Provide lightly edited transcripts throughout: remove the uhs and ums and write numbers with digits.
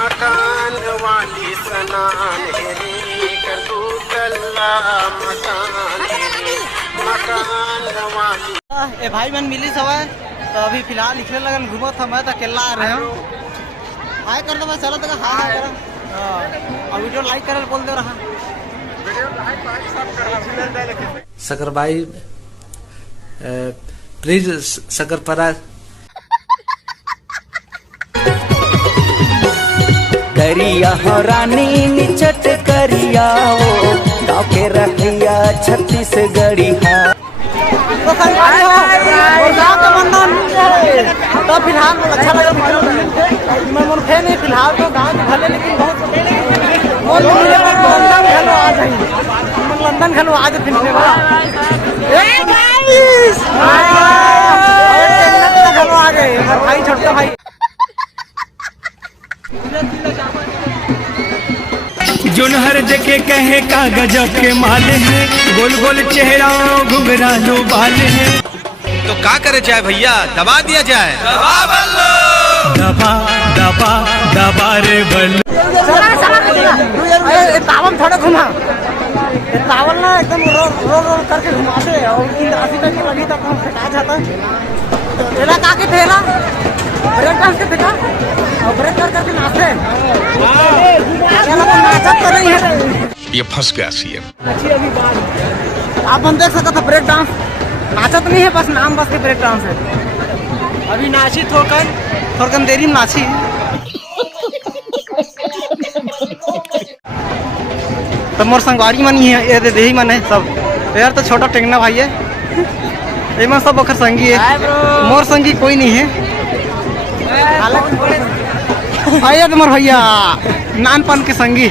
मकान वाली सनान कर दू तल्ला मकान वाली। ए भाई मन मिली सब है, तो अभी फिलहाल लिखने लगन घूमत था मैं तो अकेला आ रहे हूँ। हाय कर दो मैं चलो तो हाय कर और वीडियो लाइक कर बोल दे रहा। शकर भाई प्लीज शकर परा करिया हो रानी निचट करिया हो गाँव के रहिया छत्तीसगढ़ी हा। तो फिलहाल अच्छा लगा मैं मन थे नहीं फिलहाल तो गाँव में भले, लेकिन बहुत लंदन खेलो आज फिल्म आ गए भाई छोटा भाई। जोन हर जगह कहे का गजब के माल है, गोल गोल चेहरा घुंघरालू बाल है। तो क्या करे जाए भैया, दबा दिया जाए। दबा दबा दबा रे बल। तावन थोड़ा घुमा तावन ना एकदम रोल रोल रोल करके घुमाते हैं और 3 राशि तक लगी तक हम फेंका जाता है। ठेला काके ठेला ब्रेक डांस के फेंका और ब्रेक कर करके नाचते हैं। नाचत तो नहीं है, ये फंस गया सीएम। अभी बात आप हम देख सकते ब्रेक डांस नाचत नहीं है, बस नाम बस के ब्रेक डांस है। अभी नाची थोड़कन देरी में नाची। तो मोर संगवारी मन ही है, ये दे ही मन है सब यार। तो छोटा टेंगना भाई है, ये मन सब बखर संगी है, मोर संगी कोई नहीं है। आइए तो मोर भैया नानपन के संगी।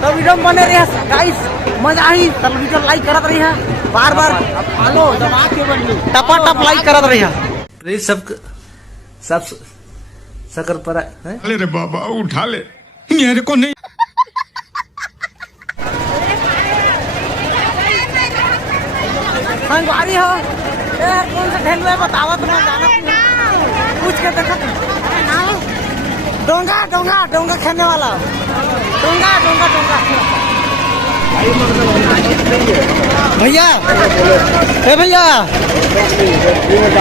तो वीडियो बने रहे गाइस, मजा आई। तब वीडियो लाइक करत रही है, बार बार फॉलो दबा के बन टपा टप लाइक करत रही है। प्लीज सब शकर परा है? अरे रे बाबा उठा ले मेरे को नहीं। संगवारी हो कौन सा ठेल है बतावा तुम्हें जाना पूछ के देखो। डोंगा डोंगा डोंगा खेलने वाला डोंगा डोंगा डोंगा। भैया ए भैया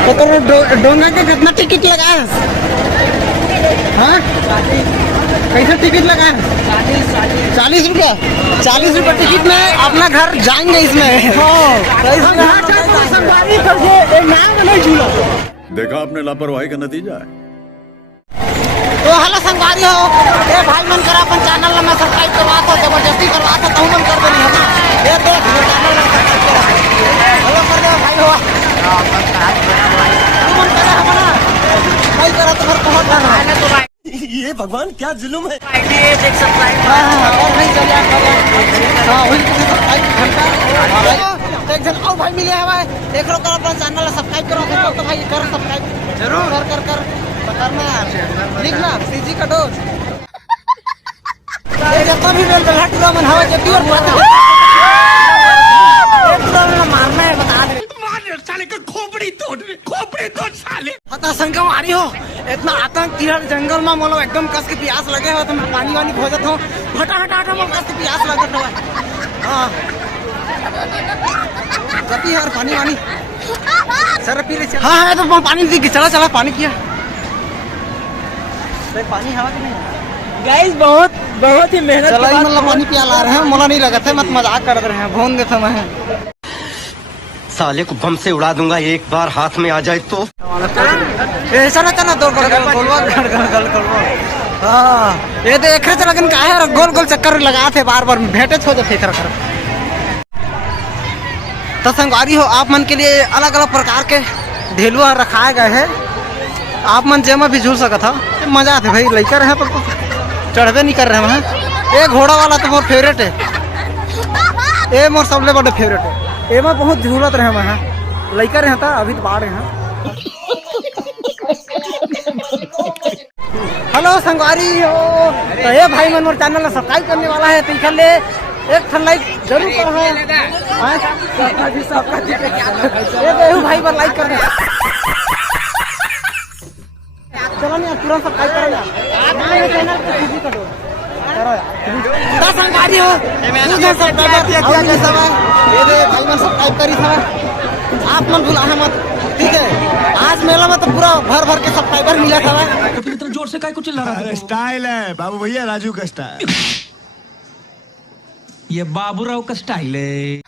तो डोंगा के कितना टिकट लगा है? हाँ कैसे टिकट लगा है? 40 रुपया। 40 रुपया टिकट में अपना घर जाएंगे इसमें। देखा आपने लापरवाही का नतीजा है। तो हेलो संगवारी हो, ए भाई मन करा अपन चैनल में सब्सक्राइब करवा दो, जबरदस्ती करवा दो तो मन कर देनी है ना। ये देख चैनल में सब्सक्राइब करो, हेलो कर दो भाई हो। तू मन करे हमारा भाई करा तो फिर बहुत गाना है। ये भगवान क्या जुल्म है। देख सब्सक्राइब और नहीं चल यार हां वही सब्सक्राइब घंटा एक जन और भाई मिले हवा देख लो कर अपन चैनल सब्सक्राइब करो तो भाई कर सब्सक्राइब जरूर कर करना है। लिखना सीजी का डोज ये जब भी रेल बेलहट पूरा मन हवा जब भी और मारना एक पूरा मारना है बता दे। मार साले का खोपड़ी तोड़ साले। पता संगम आ रही हो इतना आतंक तिहर जंगल में मोलो एकदम कस के प्यास लगे हो, तुम पानी वानी खोजत हो हटा मोल कस के प्यास लगत हो। हां कभी यार पानी वानी सर पी ले। हाँ तो पानी दी चला पानी किया पानी हवा की नहीं। गाइस बहुत बहुत ही मेहनत चला मतलब पानी पिया ला रहे हैं, मोला नहीं लगा था, मत मजाक कर रहे हैं, भून देता मैं साले को बम से उड़ा दूंगा एक बार हाथ में आ जाए तो। ऐसा ना करना, दो हाँ ये तो एक लगन का है, गोल गोल चक्कर लगा थे बार बार भेटे छो जाते कर। तो संगवारी हो, आप मन के लिए अलग अलग प्रकार के ढेलुआ रखाए गए हैं, आप मन जेमा भी झूल सका था, मजा आते भाई। लड़का रहे पर चढ़वे नहीं कर रहे हैं। ये घोड़ा वाला तो मोर फेवरेट है, ये मोर सबले बड़े फेवरेट है, ये में बहुत झूलत रहे वहाँ, लड़का रहे था, अभी तो बाढ़ यहाँ। हेलो संगवारी हो, तो ये भाई मन मोर चैनल में सब्सक्राइब करने वाला है, तो इखर ले एक ठन लाइक जरूर करो। ये भाई पर लाइक कर दे, चलो ना तुरंत सब्सक्राइब करो यार, ये चैनल पे खुशी करो करो यार। तो संगवारी हो, मुझे सब्सक्राइब किया सब ये दे भाई मन सब्सक्राइब करी सब, आप मन भूला मत, ठीक है। आज मेला में तो पूरा भर भर के सब्सक्राइबर मिला था, तो फिर इतना जोर से काय कुछ चिल्ला रहा है? स्टाइल है बाबू भैया, राजू का स्टाइल। ये बाबूराव का स्टाइल है।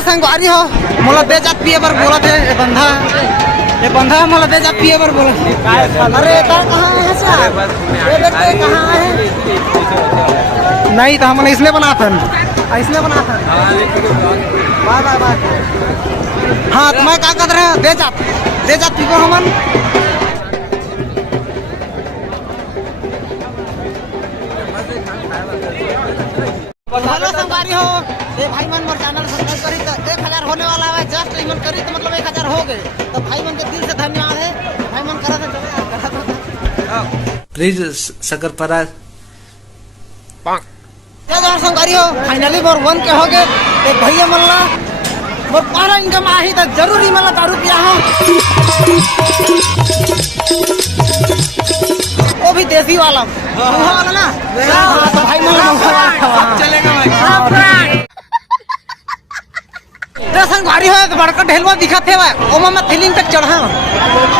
संगवारी हो, मोला दे जात पिए बर बोला थे, ये बंधा मोला दे जात पिए बर बोला। अरे कहाँ है साहब, ये देखते कहाँ है? नहीं तो हमने इसमें बना था, इसमें बना था। Bye bye bye. हाँ तो मैं क्या कर रहे हैं, दे जात पीबो हमन। हेलो संगवारी हो, ये भाई मन मोर चैनल सब्सक्राइब करी तो 1000 होने वाला है, जस्ट इमन करी तो मतलब 1000 हो गए, तो भाई मन के दिल से धन्यवाद है, भाई मन करा था चले प्लीज शकरपरा संगवारी हो, फाइनली मोर 1 के हो गए। एक भैया मल्ला मोर पारा इनकम आही तो जरूरी मला दारू पिया हो, वो भी देसी वाला वाला ना, भाई चलेगा भाई। संगवारी हो, बड़का ढेलवा दिखा थे, ओमा में थीलिंग तक चढ़ा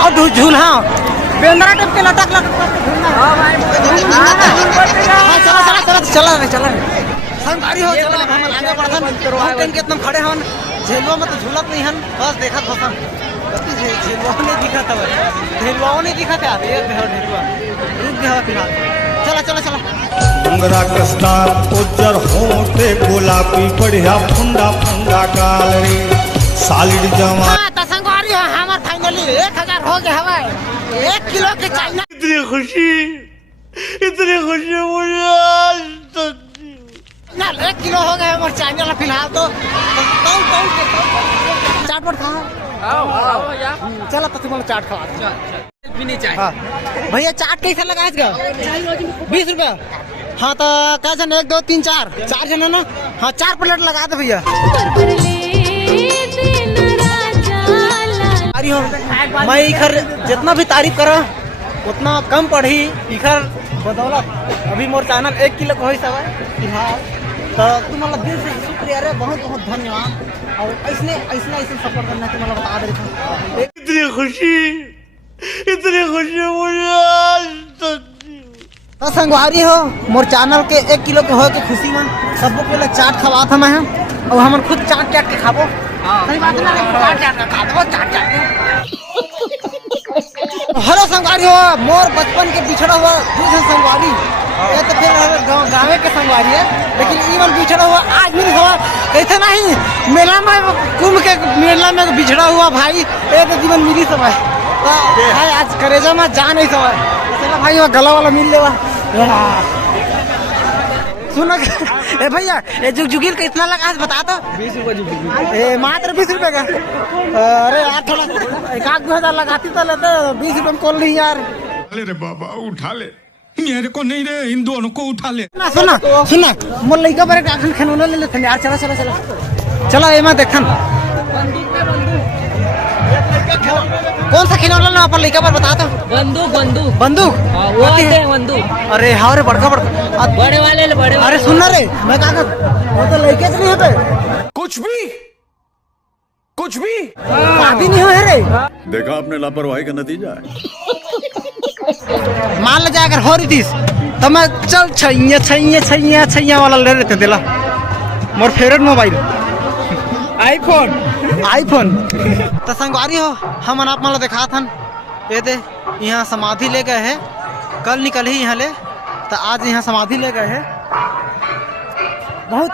और झूला बेंदरा टप के लटक चला संगवारी हो, चला हम आगे बढ़थन, ट्रेन के एकदम खड़े हन, झेलवा में तो झूलत नहीं हन, बस देखत होसन, झेलवा नहीं दिखा था, ढेलवा नहीं दिखा था, ये ढेलवा रुक गया फिलहाल। चला डोंगरा कसता उज्जर होते गुलाबी बढ़िया फुंडा काल रे सालिड जमा। तो संगवारी हो, हमार फाइनली 1000 हो गए हवे, 1 किलो के चाइना। इतनी खुशी मुझे आज तो ना 1 किलो हो गए हमारे चाइना फिलहाल। तो चाट पर खाओ, चलो तो तुम्हारा चाट खवा भी नहीं चाहिए। हाँ भैया चाट कैसा लगा इसका? 20 रुपया। हाँ तो क्या जन 1 2 3 4 जन है ना? हाँ 4 प्लेट लगा दे भैया। मैं इखर जितना भी तारीफ करो उतना कम पढ़ी, इखर बदौलत अभी मोर चैनल 1 किलो को सब फिलहाल। तो तुम्हारा दिल से शुक्रिया रे, बहुत बहुत धन्यवाद। और ऐसे सपोर्ट करना तुम्हारा बता दे। इतनी खुशी मुझे तो संगवारी हो, मोर चैनल के 1 किलो के हो के खुशी में सबको पहले चाट खवा था मैं, और हम खुद चाट के खाबो। सही बात ना, चाट के। हेलो संगवारी हो, मोर बचपन के बिछड़ा हुआ संगवारी ये तो फिर गाँव के संगवारी है, लेकिन इवन बिछड़ा हुआ आज भी हुआ ऐसे नहीं। मेला में कुंभ के मेला में बिछड़ा हुआ भाई ये तो जीवन मिली सब है। तो भाई आज करेजा में जा नहीं सब है। चलो भाई वो गला वाला मिल लेवा। सुनो ए भैया ये जुगजुगिल का इतना लगा बता तो। 20 रुपए जुगजुगिल। मात्र 20 रुपए का। अरे यार थोड़ा 1,000 लगाती तो लेते। 20 रुपए में कॉल नहीं यार। अरे रे बाबा उठा ले, मेरे को नहीं रे, इन दोनों को उठा ले। सुना मोर लइका पर आखन खनौना ले लेथन यार। चला चलो एमा देखन कौन सा खिलौना ना अपन लइका पर बता तो। बंदूक वो आते हैं बंदूक। अरे हाँ रे बड़का बड़े वाले अरे सुन रे मैं कहा वो तो लइके तो नहीं है पे कुछ भी अभी नहीं हो रे। देखा आपने लापरवाही का नतीजा है। मान ले जाकर हो रही थी तो मैं चल छैया वाला ले लेते दिला। मोर फेवरेट मोबाइल आईफोन। तो संगवारी हो हम आप माला देखा था ये दे यहाँ समाधि ले गए है। कल निकल ही यहाँ ले तो आज यहाँ समाधि ले गए है। बहुत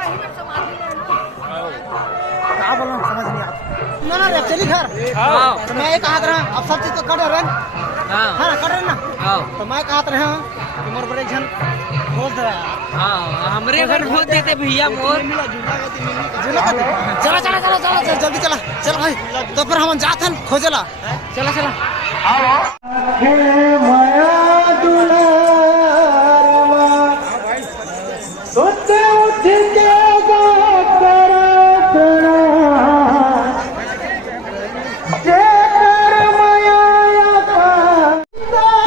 क्या बोलूं समझ नहीं आता। ना चली घर। तो मैं ये कहा था अब सब चीज तो कर रहे हाँ कर रहे ना। तो मैं कहा रहे कि मोर बड़े जन खोज दे हमरे घर खोज देते भैया मोर। चला जल्दी चल भाई। तो फिर हम जाते हैं खोजला। चला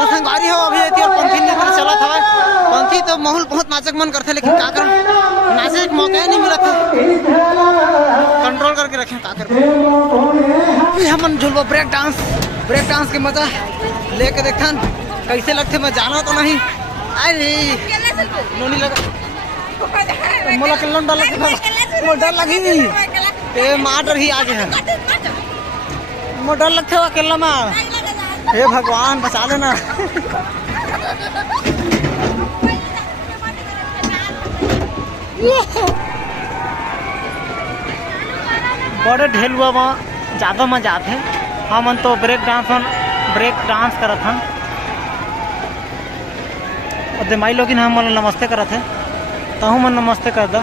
संगवारी हो अभी पंथी निकल चला था। पंथी तो माहौल बहुत नाचक मन करते लेकिन क्या करें नाचे एक मौका ही नहीं मिला था। कंट्रोल करके रखें क्या करें। हम झुलवा ब्रेक डांस के मजा लेके देखन कैसे लगते। मैं जाना तो नहीं। अरे नोनी लगा मोला कल्लम डर लगी ए मार डर ही आगे है। मो डर लगते हो अकेला में। हे भगवान बचा लेना। बड़े ढेल हुआ वहाँ ज़्यादा मजा आते हैं। हम तो ब्रेक डांस करत हन और दिमाई लोग हम नमस्ते करत है तो हम नमस्ते कर दो।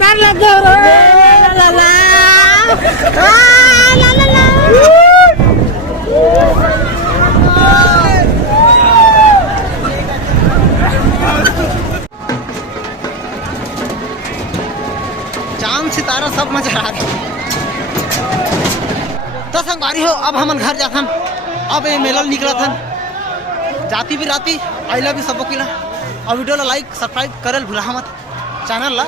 डर लग चांद सितारा सब मजा आ रहा। तो संगवारी हो अब हम घर जाथन। अब ये मेला निकला था जाती भी राती आई लव यू सबको किला। और वीडियो ला लाइक सब्सक्राइब करल भूला मत। चैनल ला